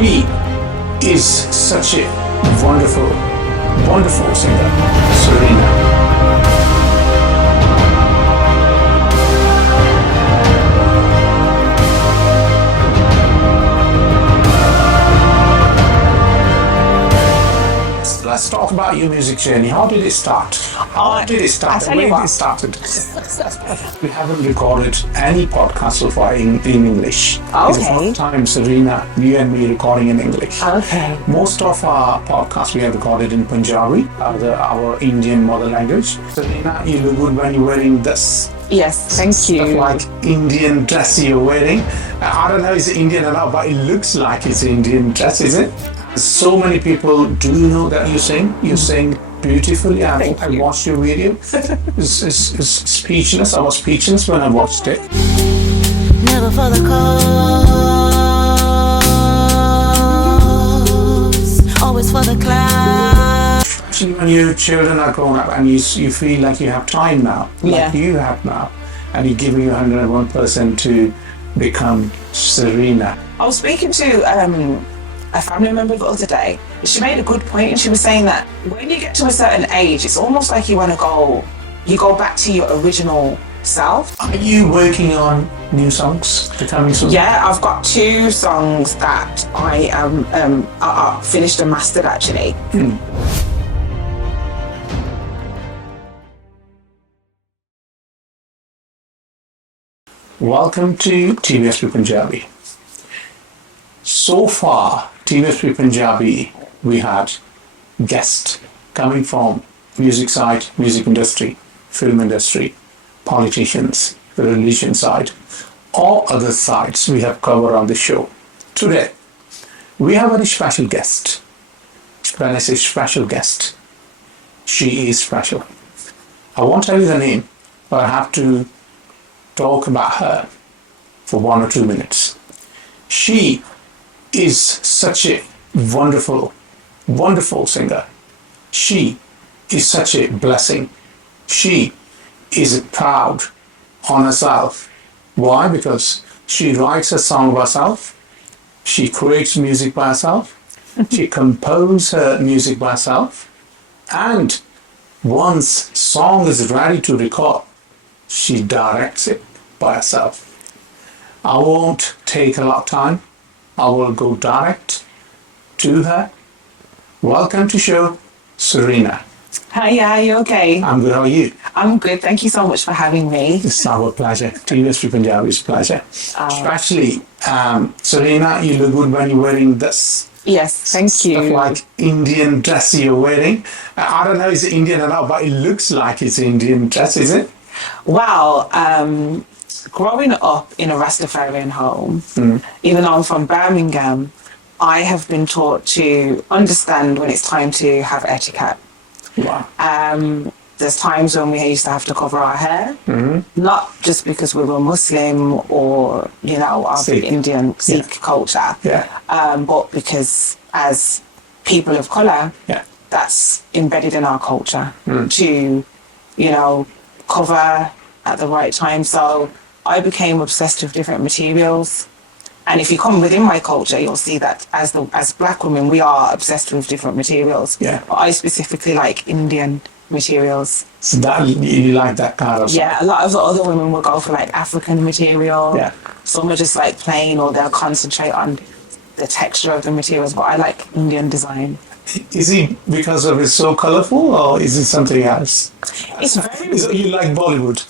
She is such a wonderful, wonderful singer, Sareena. Let's talk about your music journey. How did it start? How did it start? Where did it started? We haven't recorded any podcast so far in English. Okay. It's the first time, Sareena, you and me recording in English. Okay. Most of our podcasts we have recorded in Punjabi, our Indian mother language. Sareena, you look good when you're wearing this. Yes, thank you. Stuff like Indian dress you're wearing. I don't know if it's Indian or not, but it looks like it's Indian dress, is it? So many people do know that you sing. You sing beautifully. I watched your video. It's speechless. I was speechless when I watched it. Never for the cause, always for the class. Especially when your children are grown up and you feel like you have time now, like you have now, and you're giving your 101% to become Sareena. I was speaking to a family member the other day. She made a good point, and she was saying that when you get to a certain age, it's almost like you go back to your original self. Are you working on new songs coming soon? Yeah, I've got 2 songs that I finished and mastered actually. Welcome to TVSP Punjabi. So far, TVSP Punjabi, we had guests coming from music side, music industry, film industry, politicians, the religion side, all other sides we have covered on the show. Today, we have a very special guest. When I say special guest, she is special. I won't tell you the name, but I have to talk about her for 1 or 2 minutes. She is such a wonderful, wonderful singer. She is such a blessing. She is proud on herself. Why? Because she writes a song by herself. She creates music by herself. She composes her music by herself. And once song is ready to record, she directs it by herself. I won't take a lot of time. I will go direct to her. Welcome to show, Sareena. Hi, you okay? I'm good. How are you? I'm good. Thank you so much for having me. It's our pleasure. TVSP Punjabi's pleasure. Especially, Sareena, you look good when you're wearing this. Yes, thank you. Stuff like Indian dress you're wearing. I don't know if it's Indian or not, but it looks like it's Indian dress, is it? Wow. Growing up in a Rastafarian home, even though I'm from Birmingham, I have been taught to understand when it's time to have etiquette. Wow. There's times when we used to have to cover our hair, not just because we were Muslim or, of the Indian Sikh culture, but because as people of colour, that's embedded in our culture to, cover at the right time. So I became obsessed with different materials. And if you come within my culture, you'll see that as black women, we are obsessed with different materials. Yeah. But I specifically like Indian materials. So that you like that kind of Yeah, a lot of the other women will go for like African material. Yeah. Some are just like plain, or they'll concentrate on the texture of the materials. But I like Indian design. Is it because of it's so colourful, or is it something else? It's very. You like Bollywood?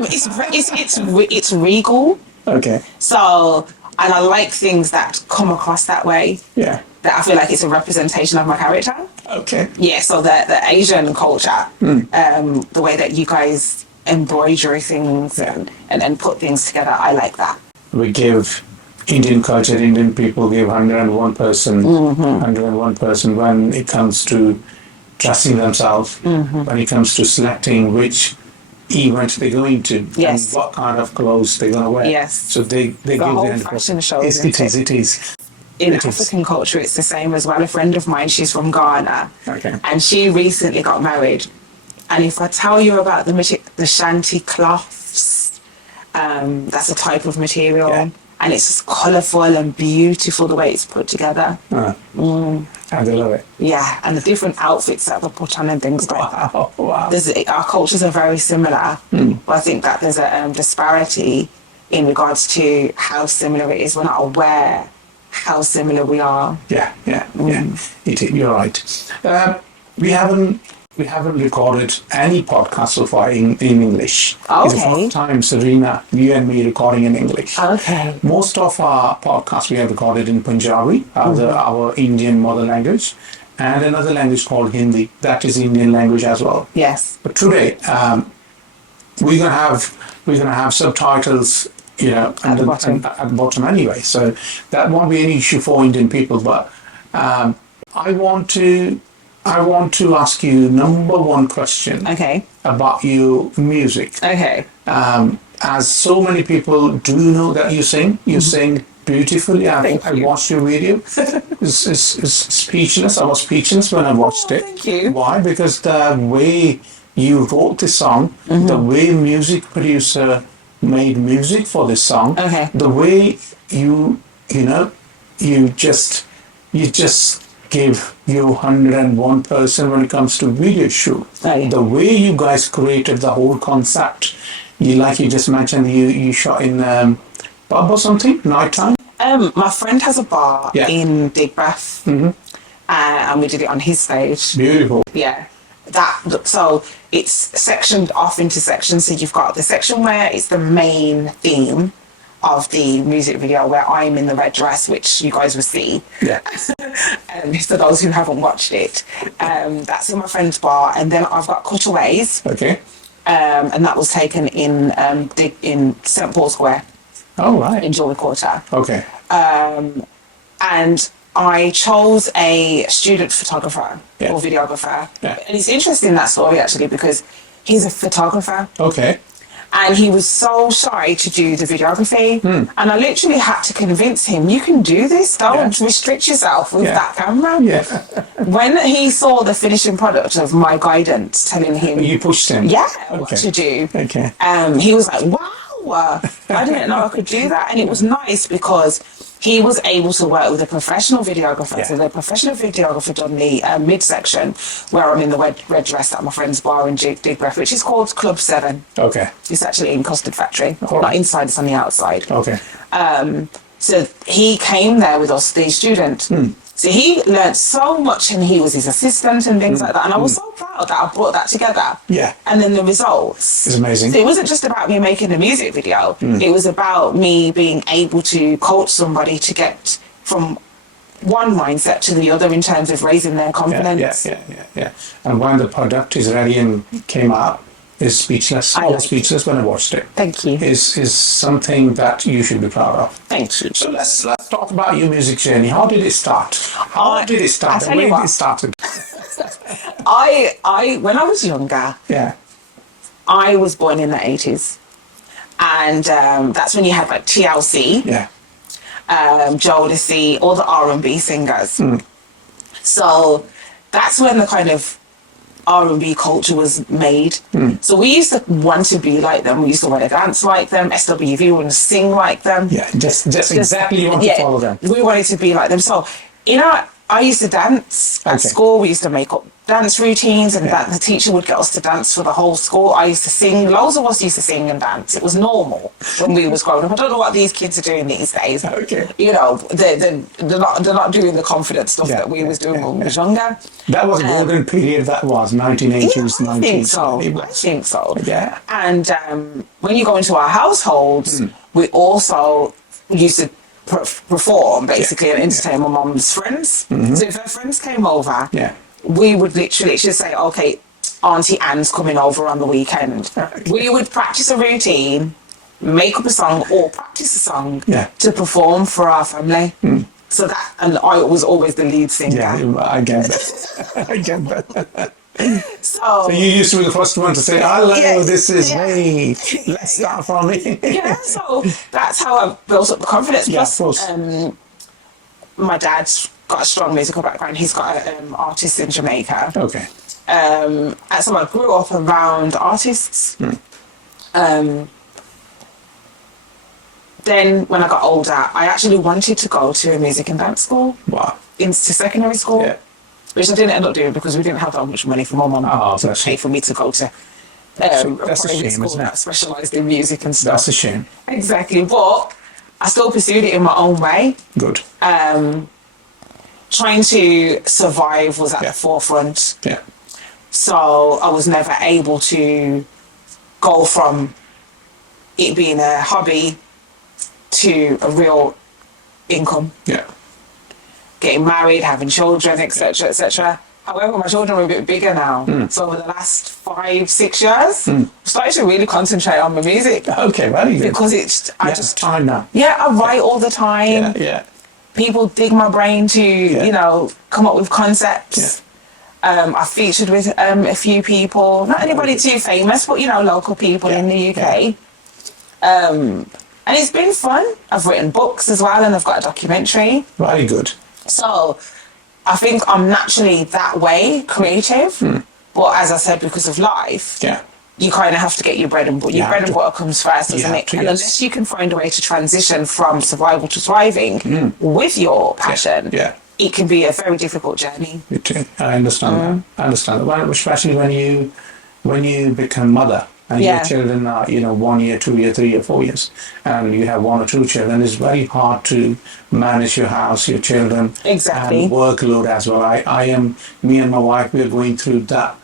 It's regal. Okay. So, and I like things that come across that way. Yeah. That I feel like it's a representation of my character. Okay. Yeah, so the Asian culture, the way that you guys embroider things and put things together, I like that. We give Indian culture, Indian people give 101%, 101% when it comes to dressing themselves, when it comes to selecting which event they're going to, and what kind of clothes they're going to wear. Yes. So they give the whole fashion show. It is. In African culture, it's the same as well. A friend of mine, she's from Ghana, and she recently got married. And if I tell you about the shanty cloths, that's a type of material. Yeah. and it's just colourful and beautiful the way it's put together. I love it. Yeah, and the different outfits that they put on and things like that. Wow. Our cultures are very similar, but I think that there's a disparity in regards to how similar it is. We're not aware how similar we are. Yeah. You're right. We haven't recorded any podcast so far in English. Okay. It's the first time, Sareena, you and me recording in English. Okay. Most of our podcasts we have recorded in Punjabi, our Indian mother language, and another language called Hindi. That is Indian language as well. Yes. But today, we're gonna have subtitles, At the bottom. at the bottom anyway. So that won't be an issue for Indian people. But I want to ask you number one question Okay. about your music. Okay. As so many people do know that you sing. You sing beautifully. I watched your video. It's speechless. I was speechless when I watched it. Thank you. Why? Because the way you wrote the song, the way music producer made music for this song, Okay. the way you just give you 101% when it comes to video shoot. Oh, yeah. The way you guys created the whole concept. You just mentioned you shot in pub or something, nighttime. My friend has a bar Yeah. in Digbeth, and we did it on his stage. Beautiful. Yeah. So it's sectioned off into sections. So you've got the section where it's the main theme of the music video, where I'm in the red dress, which you guys will see. Yeah. For those who haven't watched it, that's in my friend's bar, and then I've got cutaways, Okay. and that was taken in St Paul Square Oh, right. in Jewellery Quarter. Okay. And I chose a student photographer Yeah. or videographer. Yeah. And it's interesting, that story, actually, because he's a photographer Okay. and he was so shy to do the videography. And I literally had to convince him, you can do this, don't restrict yourself with Yeah. that camera. Yeah. When he saw the finishing product of my guidance telling him, You pushed him. what to do, Okay. he was like, wow, I didn't know I could do that. And it was nice because he was able to work with a professional videographer. Yeah. So the professional videographer done the midsection where I'm in the red dress at my friend's bar in Digbeth, which is called Club 7. Okay. It's actually in Custard Factory. Oh. Not inside, it's on the outside. Okay. So he came there with us, the student. So he learnt so much, and he was his assistant and things like that. And I was so proud that I brought that together. Yeah. And then the results. It's amazing. So it wasn't just about me making a music video. It was about me being able to coach somebody to get from one mindset to the other in terms of raising their confidence. Yeah. And when the product is ready and came out, it's speechless. I was speechless when I watched it. Thank you. Is something that you should be proud of. Thank you. So let's talk about your music journey. How did it start? How did it start? I tell you what. It started. I when I was younger, Yeah. I was born in the 80s. And that's when you had like TLC, Yeah. Jodeci, all the R&B singers. So that's when the kind of R&B culture was made. So we used to want to be like them. We used to want to dance like them. SWV wanted to sing like them. Yeah. Just exactly you want to follow them. We wanted to be like them. So, I used to dance at Okay. school. We used to make up dance routines, and that the teacher would get us to dance for the whole school. I used to sing. Loads of us used to sing and dance. It was normal when we was growing up. I don't know what these kids are doing these days. Okay. They're not doing the confident stuff that we was doing when we was younger. That was a golden period. That was 1980s, I think 90s. so. It I was. think so. Yeah. And when you go into our households, we also used to perform, basically, and entertain my mum's friends. So if her friends came over, Yeah. we would literally just say, okay, Auntie Anne's coming over on the weekend. We would practice a routine, make up a song, or practice a song to perform for our family. So that, and I was always the lead singer. Yeah, I get that. I get that. So You used to be the first one to say, hello, this is Yeah. me. Let's start from me. yeah, so that's how I built up the confidence. Yeah, Plus, of course. my dad's got a strong musical background. He's got artists in Jamaica. Okay. And so I grew up around artists. then when I got older, I actually wanted to go to a music and dance school. Wow. Into secondary school. Yeah. Which I didn't end up doing because we didn't have that much money for my mum to pay for me to go to That's a private shame, school isn't it? that specialised in music and stuff. That's a shame. Exactly, but I still pursued it in my own way. Good. Trying to survive was at the forefront. Yeah. So I was never able to go from it being a hobby to a real income. Yeah. Getting married, having children, etc., etc. However, my children are a bit bigger now. So over the last 5-6 years, I've started to really concentrate on my music. Okay, very good. Because it's, I just time now. Yeah, I write all the time. Yeah. People dig my brain to, you know, come up with concepts. I featured with a few people, not anybody too famous, but, you know, local people in the UK. And it's been fun. I've written books as well, and I've got a documentary. Very good. So I think I'm naturally that way creative. But as I said, because of life, you kind of have to get your bread and butter. Your bread and butter comes first, doesn't it? And unless you can find a way to transition from survival to thriving with your passion, it can be a very difficult journey. I understand that. I understand that. Well, especially when you become mother and your children are, you know, 1 year, 2 year, 3 year, 4 years, and you have 1 or 2 children, it's very hard to manage your house, your children, and workload as well. Me and my wife, we are going through that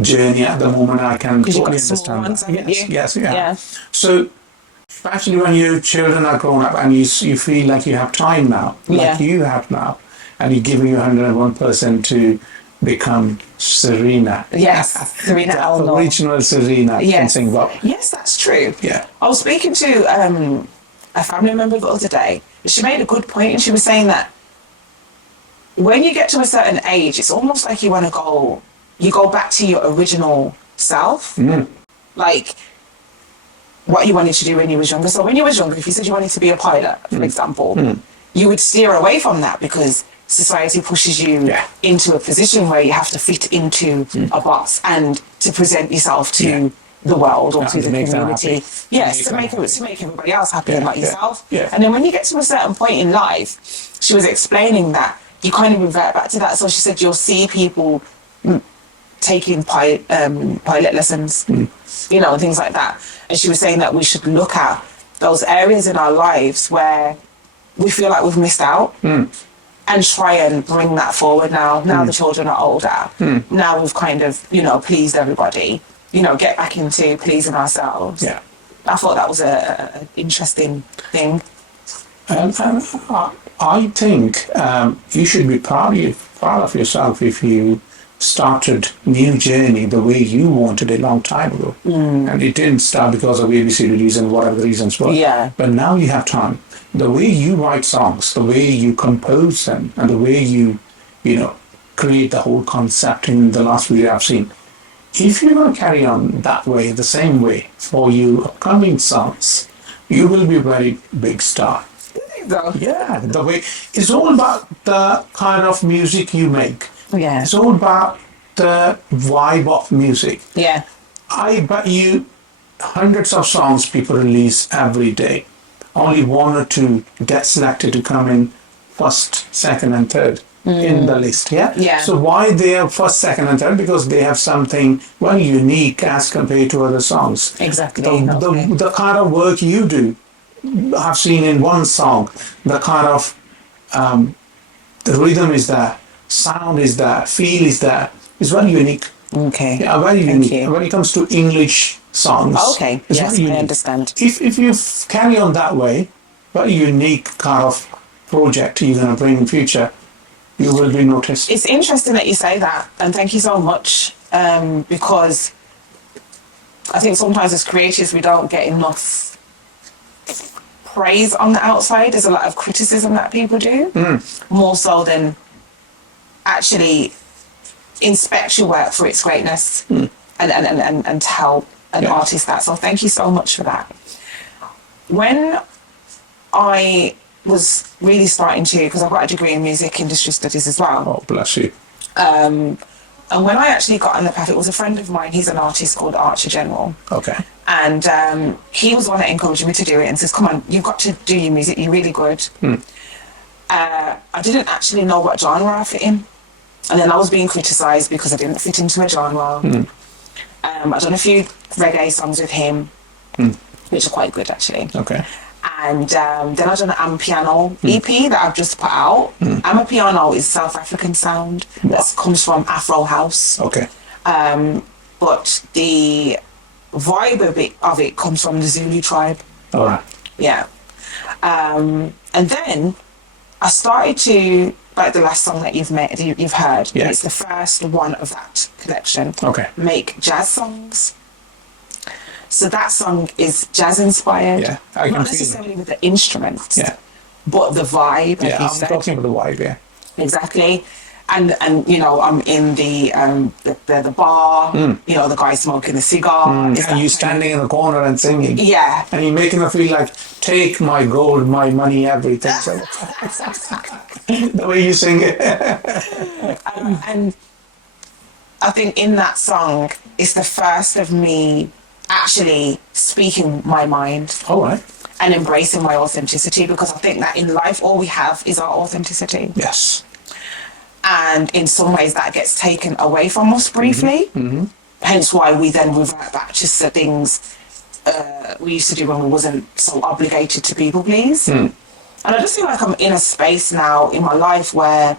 journey at the moment. I can totally understand that. Yes. So, especially when your children are grown up and you feel like you have time now, like you have now, and you're giving your 101% to become Sareena. Yes, Sareena. The original Sareena can sing well. Yes, that's true. Yeah. I was speaking to a family member the other day. She made a good point, and she was saying that when you get to a certain age, it's almost like you go back to your original self. Like what you wanted to do when you was younger. So when you was younger, if you said you wanted to be a pilot, for example, you would steer away from that because society pushes you into a position where you have to fit into a box and to present yourself to the world or to the community. Yes, to make everybody else happy and not yourself. And then when you get to a certain point in life, she was explaining that you kind of revert back to that. So she said you'll see people taking pilot lessons, you know, and things like that. And she was saying that we should look at those areas in our lives where we feel like we've missed out. And try and bring that forward now. Now the children are older. Now we've kind of, you know, pleased everybody. You know, get back into pleasing ourselves. Yeah. I thought that was an interesting thing. I think you should be proud of yourself if you started new journey the way you wanted a long time ago. And it didn't start because of ABC reason, whatever the reasons were. But now you have time. The way you write songs, the way you compose them, and the way you know, create the whole concept in the last video I've seen. If you're going to carry on that way, the same way, for your upcoming songs, you will be a very big star. Yeah, the way it's all about the kind of music you make. It's all about the vibe of music. I bet you hundreds of songs people release every day. Only 1 or 2 get selected to come in first, second, and third in the list. So why they are first, second, and third? Because they have something very unique as compared to other songs. Exactly. The kind of work you do, I've seen in one song. The kind of the rhythm is there, sound is there, feel is there. It's very unique. Yeah, very unique. When it comes to English songs. Yes, I understand. If you carry on that way, very unique kind of project you're going to bring in future, you will be noticed. It's interesting that you say that, and thank you so much, because I think sometimes as creatives we don't get enough praise on the outside. There's a lot of criticism that people do, more so than actually inspect your work for its greatness and tell an artist that. So thank you so much for that. When I was really starting to, because I've got a degree in music industry studies as well. Oh, bless you. And when I actually got on the path, it was a friend of mine, he's an artist called Archer General. And he was the one that encouraged me to do it and says, come on, you've got to do your music, you're really good. I didn't actually know what genre I fit in. And then I was being criticised because I didn't fit into a genre. I've done a few reggae songs with him, which are quite good actually. Okay. And then I've done an Amapiano EP that I've just put out. Amapiano is South African sound that comes from Afro House. Okay. But the vibe of it comes from the Zulu tribe. All right. Yeah. And then I started to, like the last song that you've heard, Yeah. it's the first one of that collection. Okay. Make jazz songs. So that song is jazz inspired. Yeah, I can not feel it. necessarily with the instruments. Yeah. But the vibe, like Yeah, you I'm said. talking about the vibe, yeah. Exactly. And you know, I'm in the bar, you know, the guy smoking a cigar. It's And that you standing in the corner and singing. Yeah. And you're making them feel like, take my gold, my money, everything. So, the way you sing it. And I think in that song, it's the first of me actually speaking my mind All right. and embracing my authenticity, because I think that in life, all we have is our authenticity. Yes. And in some ways that gets taken away from us briefly. Hence why we then revert back to the things we used to do when we wasn't so obligated to people please. And I just feel like I'm in a space now in my life where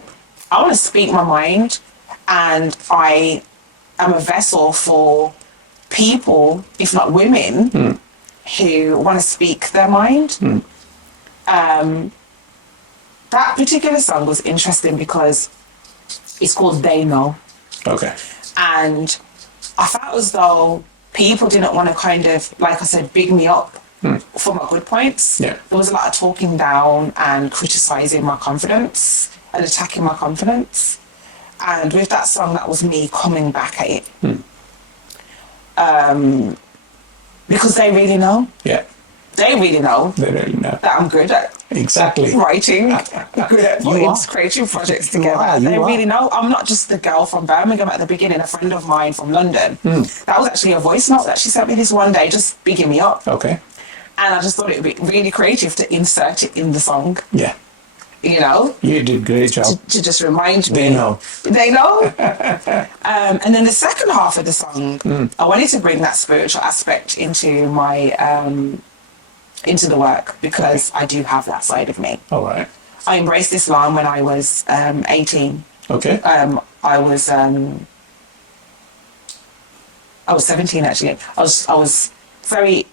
I want to speak my mind, and I am a vessel for people, if not women, who want to speak their mind. That particular song was interesting because it's called They Know. Okay. And I felt as though people didn't want to kind of, like I said, big me up for my good points. Yeah. There was a lot of talking down and criticising my confidence and attacking my confidence. And with that song, that was me coming back at it. Because they really know. Yeah. They really know They really know. that I'm good at Exactly. writing, good at You putting are. creative projects You together. are, They you really are. know. I'm not just the girl from Birmingham at the beginning. A friend of mine from London, that was actually a voice note that she sent me this one day, just bigging me up. Okay. And I just thought it would be really creative to insert it in the song, Yeah. you know, You did a great job. to just remind me. They know. They know. And then the second half of the song, I wanted to bring that spiritual aspect into my into the work, because I do have that side of me. All right. I embraced Islam when I was 18. Okay. I was 17 actually. I was very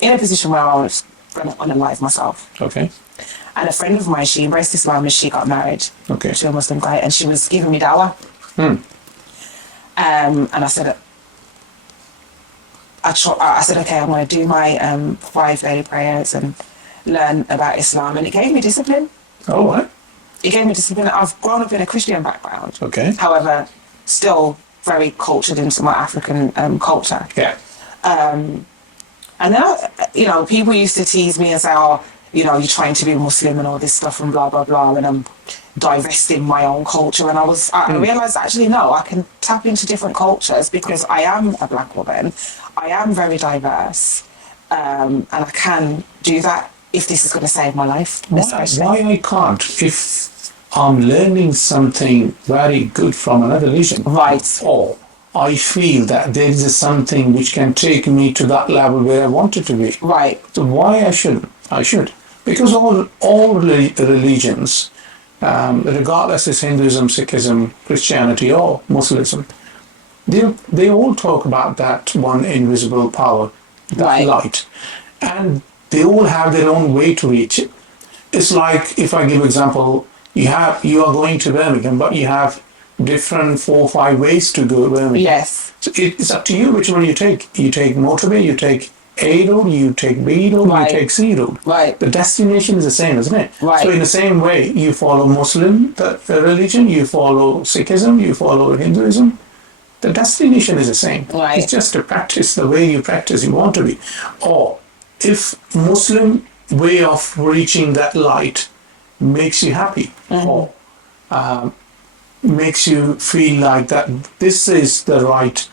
in a position where I was going to unalive myself. Okay. And a friend of mine, she embraced Islam and she got married Okay. to a Muslim guy, and she was giving me dawah. And I said, I said, okay, I'm going to do my 5 daily prayers and learn about Islam, and it gave me discipline. All right. It gave me discipline. I've grown up in a Christian background. Okay. However, still very cultured into my African culture. Yeah. And then, you know, people used to tease me and say, oh, you know, you're trying to be Muslim and all this stuff and blah, blah, blah, and I'm divesting my own culture. And I realised, actually, no, I can tap into different cultures because I am a black woman. I am very diverse. And I can do that if this is going to save my life. Why I can't? If I'm learning something very good from another religion. Right. Or I feel that there is something which can take me to that level where I want it to be. Right. So why I shouldn't? I should. Because all religions, regardless it's Hinduism, Sikhism, Christianity or Muslim, they all talk about that one invisible power, that Right. light. And they all have their own way to reach it. It's like, if I give example, you are going to Birmingham, but you have different 4 or 5 ways to go to Birmingham. Yes. So it's up to you which one you take. You take motorway, you take A road, you take B road, Right. you take C road. Right. The destination is the same, isn't it? Right. So in the same way, you follow Muslim the religion, you follow Sikhism, you follow Hinduism. The destination is the same. Right. It's just to practice the way you practice you want to be. Or if Muslim way of reaching that light makes you happy, or makes you feel like that this is the right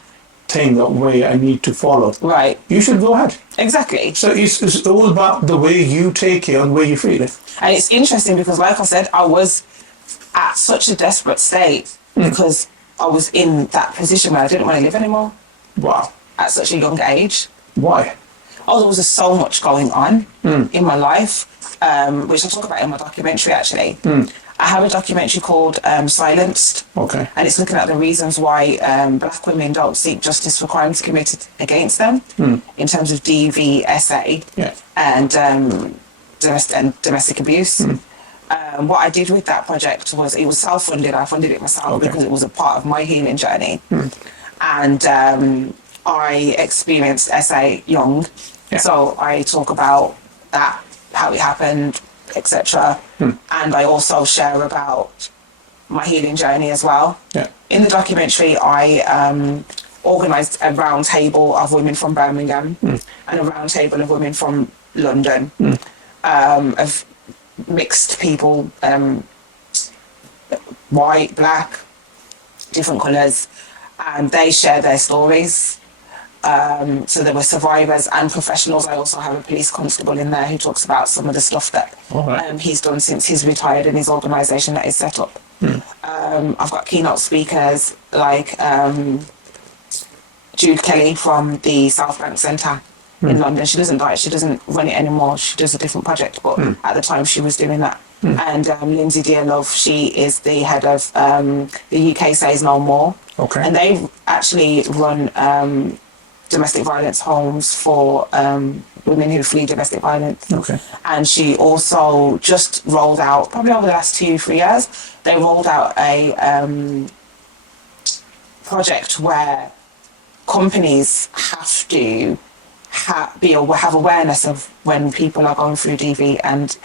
thing or way I need to follow, Right. you should go ahead. Exactly. So it's all about the way you take it and the way you feel it. And it's interesting because, like I said, I was at such a desperate state because I was in that position where I didn't want to live anymore Wow. at such a young age. Why? Oh, there was just so much going on in my life, which I talk about in my documentary, actually. I have a documentary called Silenced. Okay. And it's looking at the reasons why black women don't seek justice for crimes committed against them in terms of DVSA and domestic abuse. What I did with that project was it was self-funded. I funded it myself because it was a part of my healing journey. And I experienced SA young. So I talk about that, how it happened, etc. And I also share about my healing journey as well. In the documentary, I organised a round table of women from Birmingham and a round table of women from London, of mixed people, white, black, different colours, and they share their stories. So there were survivors and professionals. I also have a police constable in there who talks about some of the stuff that he's done since he's retired in his organisation that is set up. I've got keynote speakers like Jude Kelly from the South Bank Centre in London. She doesn't run it anymore. She does a different project, but at the time she was doing that. And Lindsay Dearlove, she is the head of the UK Says No More. And they actually run domestic violence homes for women who flee domestic violence. And she also just rolled out, probably over the last 2-3 years, they rolled out a project where companies have to have awareness of when people are going through DV and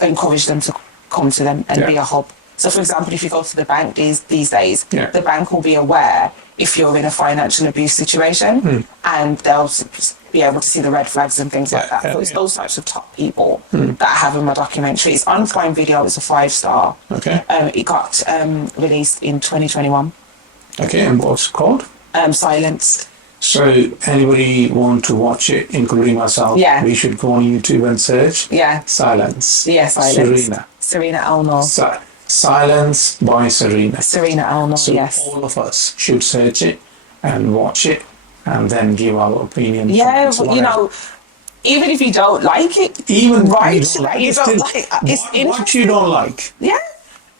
encourage them to come to them and be a hub. So, for example, if you go to the bank these days, the bank will be aware if you're in a financial abuse situation, and they'll be able to see the red flags and things like that. So it's those types of top people that I have in my documentary. It's on Prime Video. It's a 5-star. It got released in 2021. And what's it called? Silenced. So anybody want to watch it, including myself, we should go on YouTube and search Silence. Silence. Sareena Alnor. Silence by Sareena. Sareena Alnor, so all of us should search it and watch it and then give our opinion. You know, even if you don't like it, what you don't like.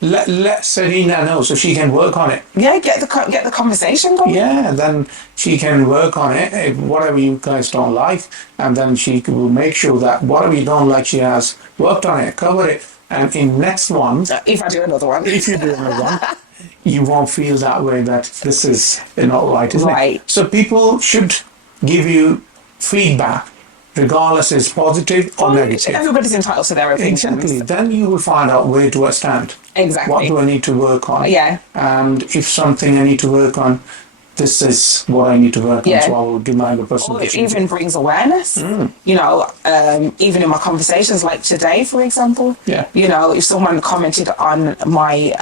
Let Sareena know so she can work on it. Get the conversation going. Then she can work on it, whatever you guys don't like, and then she will make sure that whatever you don't like, she has worked on it, covered it, and in next one, if I do another one, you won't feel that way that this is not right, isn't it? So people should give you feedback, regardless it's positive or negative. Everybody's entitled to their opinions. Exactly. Then you will find out where do I stand. What do I need to work on? And if something I need to work on, this is what I need to work on. So I will demand a person. It even brings awareness. You know, even in my conversations, like today, for example. You know, if someone commented on my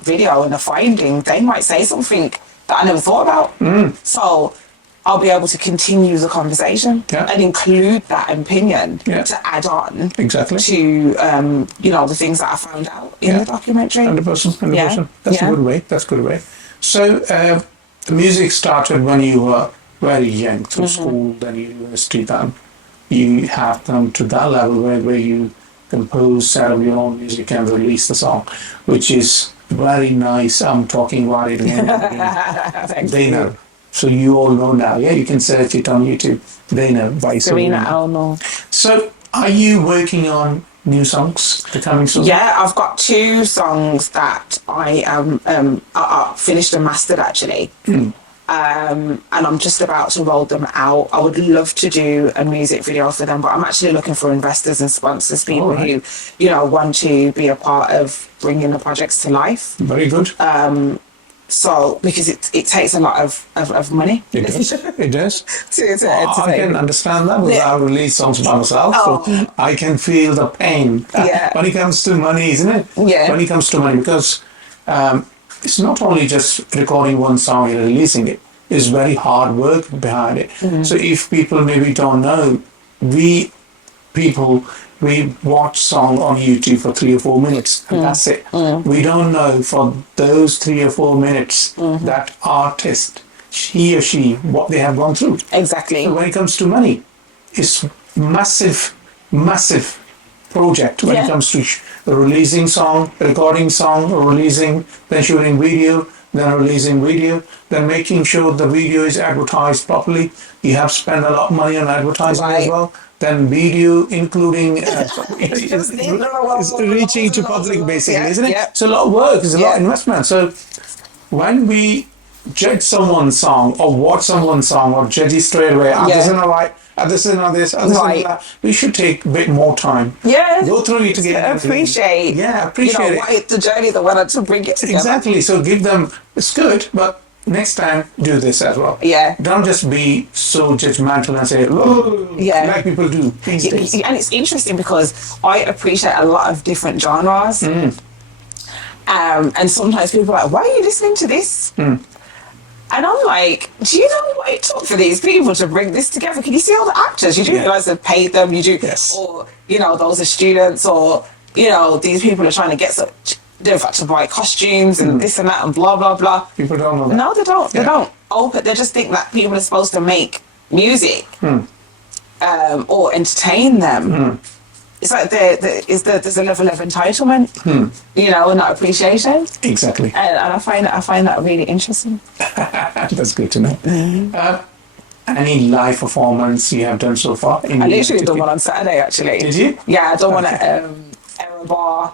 video and a finding, they might say something that I never thought about. So I'll be able to continue the conversation and include that opinion to add on to, you know, the things that I found out in the documentary. 100%. That's a good way. That's a good way. So the music started when you were very young, through school, then university, then you have come to that level where you compose, set up your own music and release the song, which is very nice. I'm talking about it again. They know. So you all know now. You can search it on YouTube. They know by Sareena Alnor. So are you working on new songs, the coming songs? I've got 2 songs that I finished and mastered actually. And I'm just about to roll them out. I would love to do a music video for them, but I'm actually looking for investors and sponsors, people who, you know, want to be a part of bringing the projects to life. Very good. So, because it takes a lot of money. It does. It does. I can understand that because I release songs by myself, so I can feel the pain when it comes to money, isn't it? When it comes to money, because it's not only just recording one song and releasing it. is very hard work behind it. So if people maybe don't know, we watch song on YouTube for 3 or 4 minutes, and that's it. We don't know for those 3 or 4 minutes that artist, he or she, what they have gone through. Exactly. So when it comes to money, it's massive project when it comes to releasing song, recording song, releasing, then shooting video, then releasing video, then making sure the video is advertised properly. You have spent a lot of money on advertising as well. Then video, including is reaching to public, basically, isn't it? It's a lot of work. It's a lot of investment. So when we judge someone's song or watch someone's song or judge it straight away, this isn't alright, this isn't this, this isn't that, we should take a bit more time. Go through it together. Appreciate it. The journey that went on to bring it together. Exactly. So give them, it's good, but next time do this as well. Don't just be so judgmental and say, like people do these days. And it's interesting because I appreciate a lot of different genres. And sometimes people are like, why are you listening to this? And I'm like, do you know what it took for these people to bring this together? Can you see all the actors? You do realise they've paid them, you do, or, those are students, or, these people are trying to get they've had to buy costumes and this and that and blah, blah, blah. People don't know that. No, they don't. They don't. They just think that people are supposed to make music or entertain them. It's like there's a level of entitlement, and not appreciation. Exactly. And I find that really interesting. That's good to know. Any live performance you have done so far? I literally done one on Saturday, actually. Did you? Yeah, I done one at Error Bar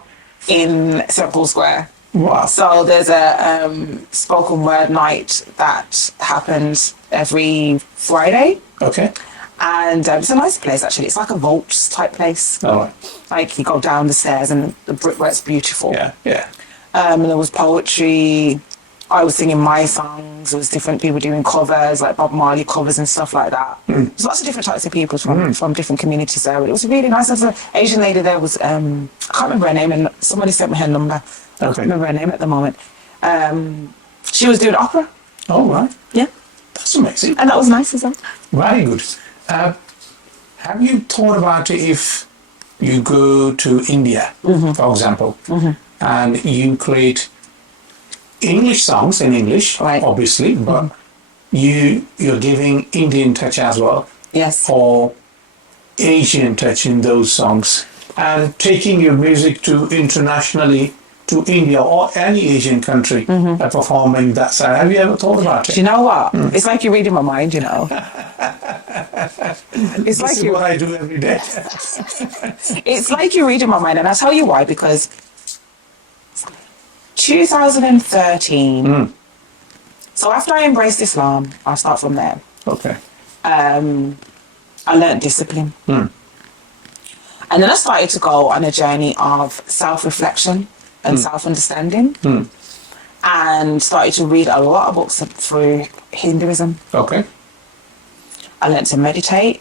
in Central Square. Wow. So there's a spoken word night that happens every Friday. Okay. And it's a nice place, actually. It's like a vault type place. All right. Like you go down the stairs and the brickwork's beautiful. Yeah. And there was poetry. I was singing my songs. There was different people doing covers, like Bob Marley covers and stuff like that. There's lots of different types of people from different communities there. But it was really nice. There was an Asian lady there. I can't remember her name, and somebody sent me her number. I can't remember her name at the moment. She was doing opera. Oh, right. Yeah. That's amazing. And that was nice as well. Very good. Have you thought about if you go to India, for example, and you create English songs in English, obviously, but you're giving Indian touch as well, or Asian touch in those songs, and taking your music to internationally to India or any Asian country and performing that side. Have you ever thought about it? Do you know what? It's like you're reading my mind, It's this is what I do every day. It's like you're reading my mind, and I'll tell you why, because 2013, so after I embraced Islam, I'll start from there. Okay. I learnt discipline. And then I started to go on a journey of self-reflection and self-understanding, and started to read a lot of books through Hinduism. Okay. I learned to meditate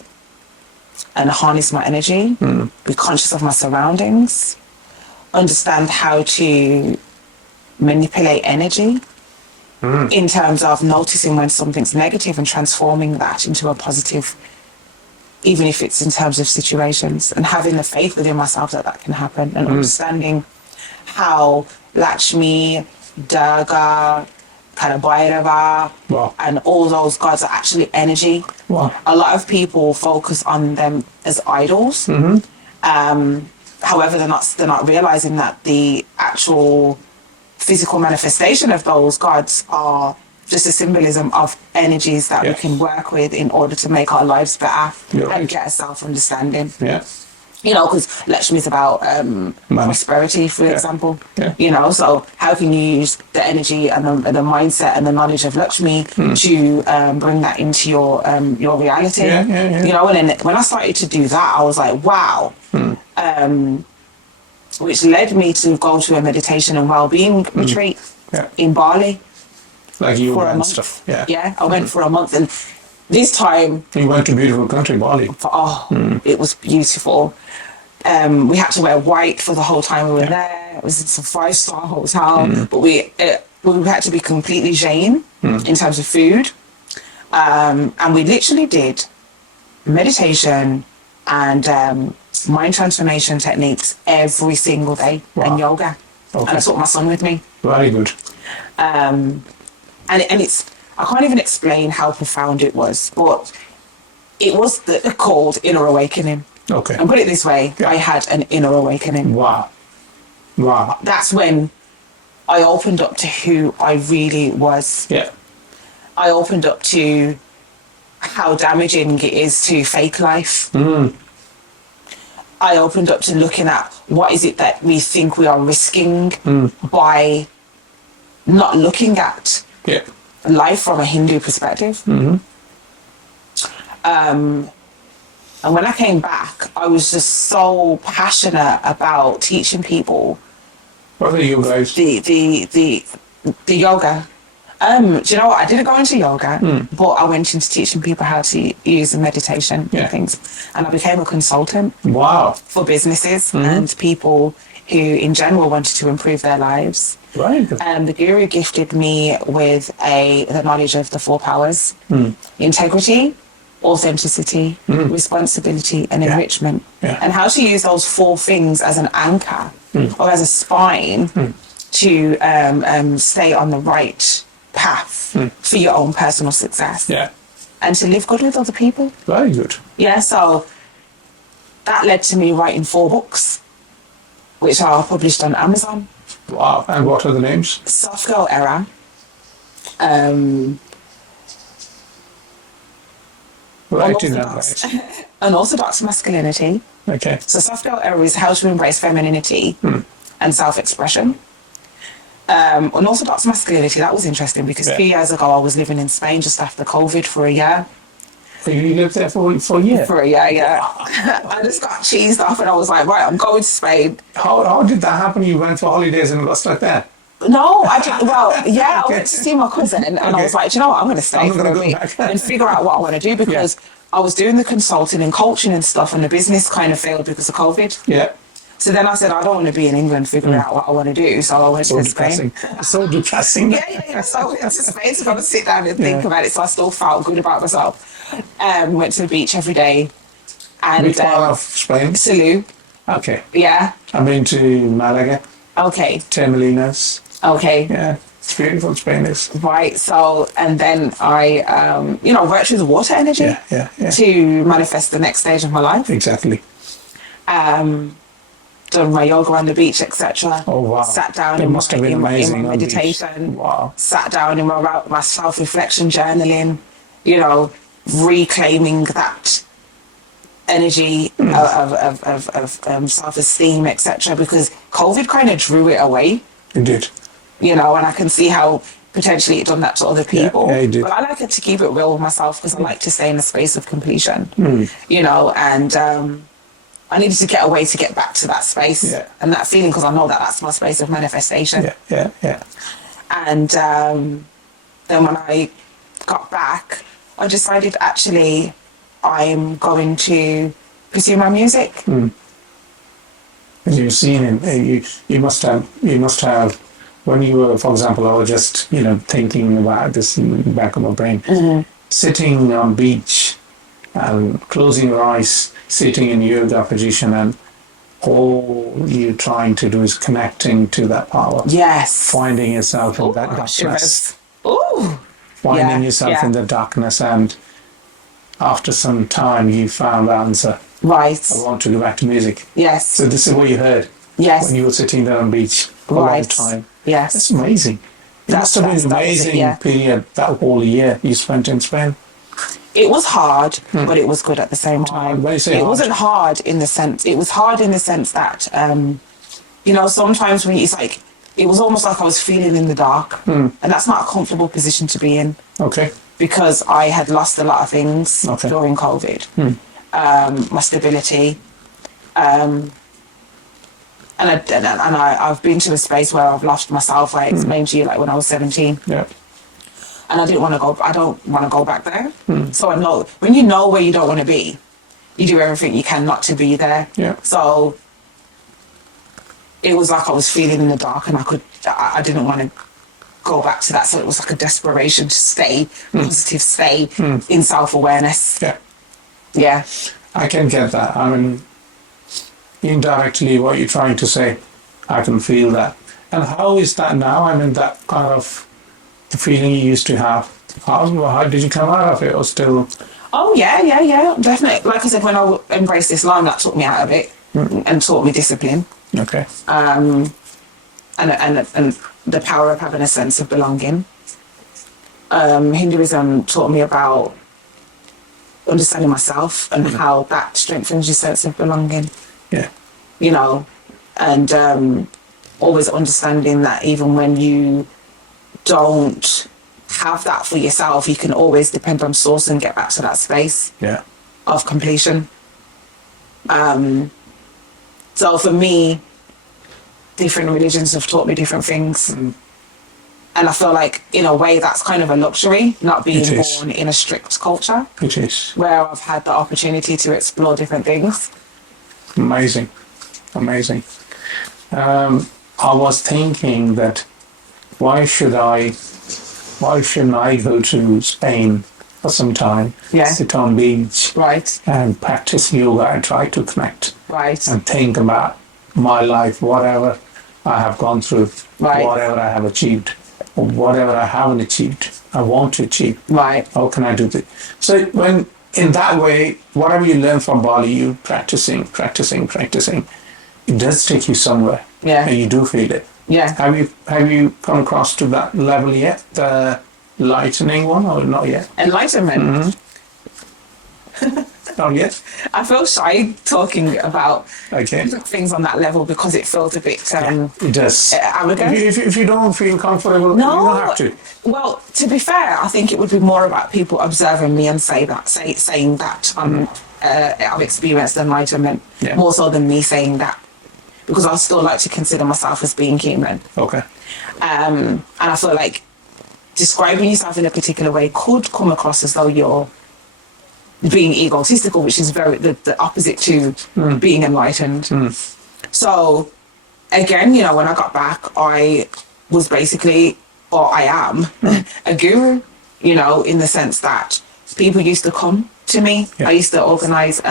and harness my energy, be conscious of my surroundings, understand how to manipulate energy in terms of noticing when something's negative and transforming that into a positive, even if it's in terms of situations, and having the faith within myself that can happen, and understanding how Lakshmi, Durga, Bhairava, and all those gods are actually energy. A lot of people focus on them as idols. However, they're not realizing that the actual physical manifestation of those gods are just a symbolism of energies that we can work with in order to make our lives better and get a self-understanding. Because Lakshmi is about prosperity, for example. So how can you use the energy and the mindset and the knowledge of Lakshmi to bring that into your reality? And then when I started to do that, I was like, wow. Which led me to go to a meditation and well-being retreat in Bali. Like you for a month. Stuff. I went for a month, and this time you went to a beautiful country, Bali. It was beautiful. We had to wear white for the whole time we were there. It was a 5-star hotel, but we had to be completely Jain in terms of food. And we literally did meditation and mind transformation techniques every single day, and yoga. Okay. And I took my son with me. Very good. And it's, I can't even explain how profound it was, but it was called Inner Awakening. Okay. And put it this way, Yeah. I had an inner awakening. Wow. Wow. That's when I opened up to who I really was. Yeah. I opened up to how damaging it is to fake life. I opened up to looking at what is it that we think we are risking by not looking at Yeah. life from a Hindu perspective. And when I came back, I was just so passionate about teaching people What are you guys? the yoga. Do you know what? I didn't go into yoga, but I went into teaching people how to use meditation Yeah. and things. And I became a consultant Wow. for businesses and people who in general wanted to improve their lives. Very good. And the guru gifted me with the knowledge of the 4 powers: integrity, authenticity, responsibility, and enrichment. Yeah. And how to use those 4 things as an anchor or as a spine to stay on the right path for your own personal success. Yeah. And to live good with other people. Very good. Yeah, so that led to me writing 4 books, which are published on Amazon. Wow. And what are the names? Soft Girl Era. Right in that way. Unorthodox Masculinity. Okay. So Soft Girl Era is how to embrace femininity and self-expression. Unorthodox Masculinity, that was interesting because a few years ago I was living in Spain just after COVID for a year. So you lived there for a year? For a year, yeah. I just got cheesed off and I was like, right, I'm going to Spain. How did that happen? You went for holidays and got stuck there? No, I did, well, yeah, Okay. I went to see my cousin and I was like, do you know what, I'm going to stay I'm for gonna a go week back. and figure out what I want to do because I was doing the consulting and coaching and stuff and the business kind of failed because of COVID. Yeah. So then I said, I don't want to be in England figuring out what I want to do. So I went So to Spain. depressing. So depressing. Yeah. So I went to Spain to go and sit down and think about it. So I still felt good about myself. Went to the beach every day. And Which part of Spain? Salou. Okay. Yeah. I've been to Malaga, Okay. Termelinas. Okay. Yeah. It's beautiful, Spain is. Right. So, and then I, worked with the water energy Yeah. to manifest the next stage of my life. Exactly. Done my yoga on the beach, etc. Oh, wow. Sat down That in must have been my amazing on the beach. meditation. Wow. Sat down in my self-reflection journaling, reclaiming that energy of self-esteem, etc. Because COVID kind of drew it away, You did. and I can see how potentially it done that to other people. Yeah, it did. But I like it to keep it real with myself because I like to stay in a space of completion, Hmm. and I needed to get away to get back to that space Yeah. and that feeling because I know that that's my space of manifestation. Yeah. And then when I got back, I decided actually I'm going to pursue my music. And you've seen it. You must have. When you were, for example, I was just thinking about this in the back of my brain, sitting on beach and closing your eyes, sitting in yoga position, and all you're trying to do is connecting to that power. Yes. Finding yourself in Ooh, that darkness. shivers. Ooh. Finding Yeah, yourself yeah. in the darkness, and after some time you found the answer. Right. I want to go back to music. Yes. So this is what you heard Yes. when you were sitting there on the beach for a long Right. time. Yes. That's amazing. It must have been an that was it, amazing yeah. period, that whole year you spent in Spain. It was hard, but it was good at the same time. When you say It hard- wasn't hard in the sense. It was hard in the sense that, sometimes when it's like, it was almost like I was feeling in the dark, and that's not a comfortable position to be in Okay. because I had lost a lot of things Okay. during COVID. My stability, and I've been to a space where I've lost myself. Where I explained to you, like when I was 17. Yeah. And I don't want to go back there. So I know when you know where you don't want to be, you do everything you can not to be there. Yeah. So it was like I was feeling in the dark, and I didn't want to go back to that. So it was like a desperation to stay positive, stay in self-awareness. Yeah. Yeah. I can get that. I mean, indirectly, what you're trying to say, I can feel that. And how is that now? I mean, that kind of the feeling you used to have. How did you come out of it, or still? Oh yeah, definitely. Like I said, when I embraced Islam, that took me out of it and taught me discipline. Okay. And the power of having a sense of belonging. Hinduism taught me about understanding myself and how that strengthens your sense of belonging. Yeah. You know, and always understanding that even when you don't have that for yourself, you can always depend on source and get back to that space of completion. So for me, different religions have taught me different things. And I feel like, in a way, that's kind of a luxury, not being born in a strict culture. It is. Where I've had the opportunity to explore different things. Amazing. I was thinking that why shouldn't I go to Spain for some time, sit on beach, and practice yoga and try to connect, and think about my life, whatever I have gone through, whatever I have achieved, or whatever I haven't achieved, I want to achieve. How can I do this? So when in that way, whatever you learn from Bali, you practicing, it does take you somewhere, and you do feel it. Have you come across to that level yet? The lightening one, or not yet? Enlightenment. Not yet. I feel shy talking about things on that level because it feels a bit it does. arrogant. If you don't feel comfortable, you don't have to. Well, to be fair, I think it would be more about people observing me and saying that I've experienced enlightenment more so than me saying that, because I still like to consider myself as being human. Okay. And I feel like describing yourself in a particular way could come across as though you're being egotistical, which is very the opposite to being enlightened. So again, when I got back, I was basically, or I am, a guru, in the sense that people used to come to me. I used to organize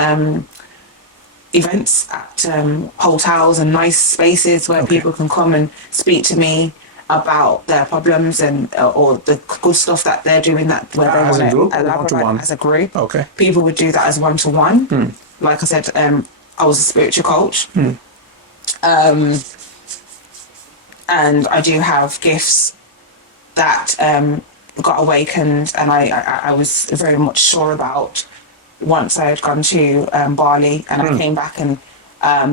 events at hotels and nice spaces where people can come and speak to me about their problems and or the good stuff that they're doing, that where they want to elaborate as a group. People would do that as one-to-one. Like I said, I was a spiritual coach. And I do have gifts that got awakened, and I was very much sure about once I had gone to Bali, and I came back and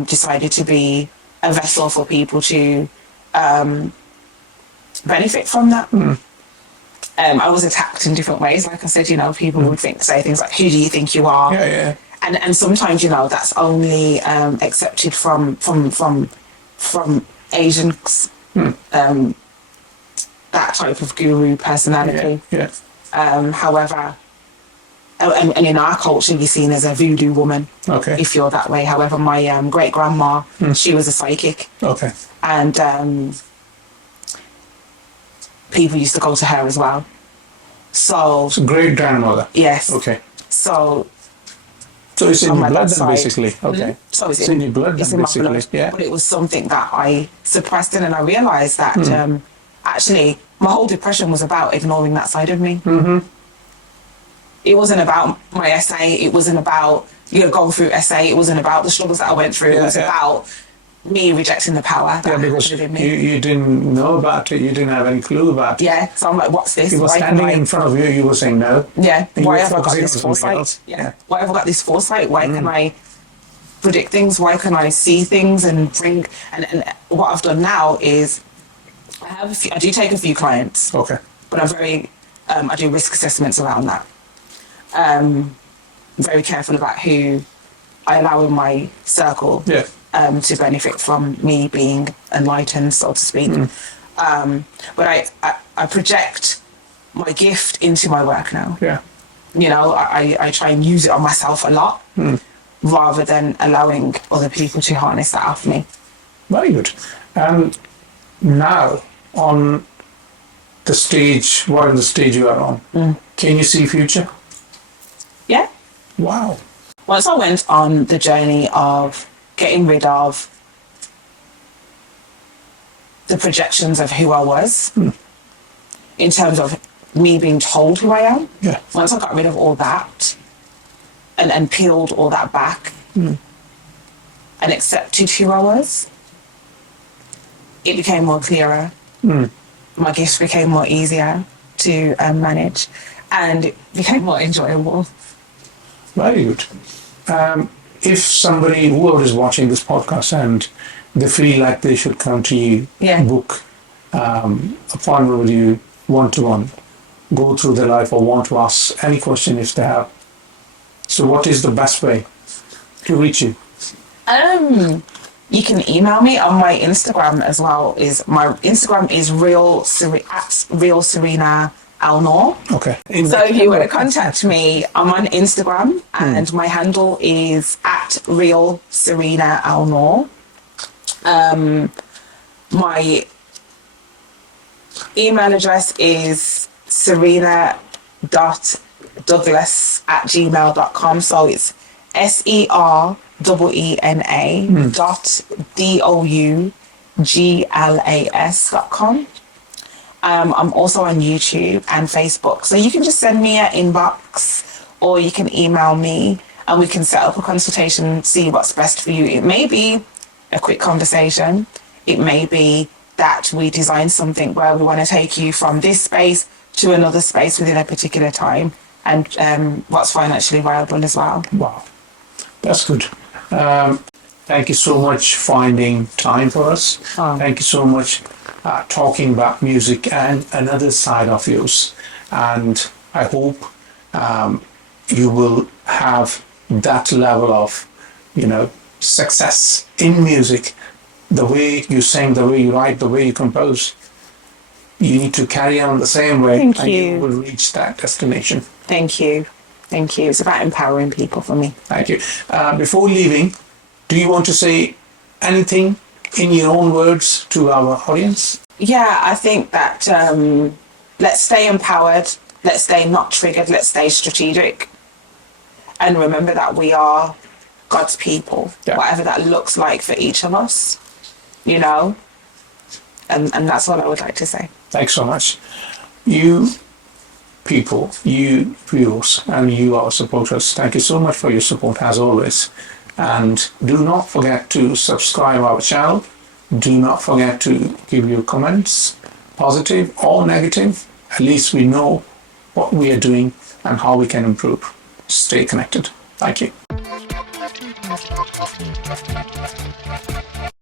decided to be a vessel for people to benefit from that. I was attacked in different ways. Like I said, people would say things like, "Who do you think you are?" And sometimes, that's only accepted from Asians. That type of guru personality. However, and in our culture, you're seen as a voodoo woman if you're that way. However, my great grandma, she was a psychic. And people used to go to her as well. So it's a great grandmother. Yes. So it's in your blood then, basically. So it's in your blood then, basically. My blood. But it was something that I suppressed in, and I realised that actually my whole depression was about ignoring that side of me. It wasn't about my essay. It wasn't about going through essay. It wasn't about the struggles that I went through. It was about me rejecting the power that because in me. You didn't know about it. You didn't have any clue about it. So I'm like, what's this? He was standing in front of you. You were saying no. Why have I got this foresight? Why have I got this foresight? Why can I predict things? Why can I see things and bring? And what I've done now is I do take a few clients. But I'm very I do risk assessments around that. Very careful about who I allow in my circle to benefit from me being enlightened, so to speak. But I project my gift into my work now. I try and use it on myself a lot rather than allowing other people to harness that off me. Very good. Now, on the stage, whatever the stage you are on, can you see future? Yeah. Wow. Once I went on the journey of getting rid of the projections of who I was, in terms of me being told who I am, Yeah. once I got rid of all that and peeled all that back and accepted who I was, it became more clearer. My gifts became more easier to manage, and it became more enjoyable. Very good. If somebody, whoever is watching this podcast and they feel like they should come to you, book appointment with you one-to-one, go through their life or want to ask any question if they have. So what is the best way to reach you? You can email me on my Instagram as well. My Instagram is real Sareena Al-Noor. Okay. So if you want to contact me, I'm on Instagram and my handle is @real Sareena Al-Noor. My email address is serena.douglas@gmail.com. So it's SEREENA.DOUGLAS.com. I'm also on YouTube and Facebook. So you can just send me an inbox or you can email me and we can set up a consultation, see what's best for you. It may be a quick conversation. It may be that we design something where we want to take you from this space to another space within a particular time and what's financially viable as well. Wow. That's good. Thank you so much for finding time for us. Thank you so much talking about music and another side of yours. And I hope you will have that level of, success in music. The way you sing, the way you write, the way you compose. You need to carry on the same way. Thank and you. You will reach that destination. Thank you. Thank you. It's about empowering people for me. Thank you. Before leaving, do you want to say anything in your own words to our audience? Yeah, I think that let's stay empowered, let's stay not triggered, let's stay strategic. And remember that we are God's people, whatever that looks like for each of us, and that's what I would like to say. Thanks so much. You people, you viewers, and you our supporters, thank you so much for your support as always. And do not forget to subscribe our channel. Do not forget to give your comments, positive or negative. At least we know what we are doing and how we can improve. Stay connected. Thank you.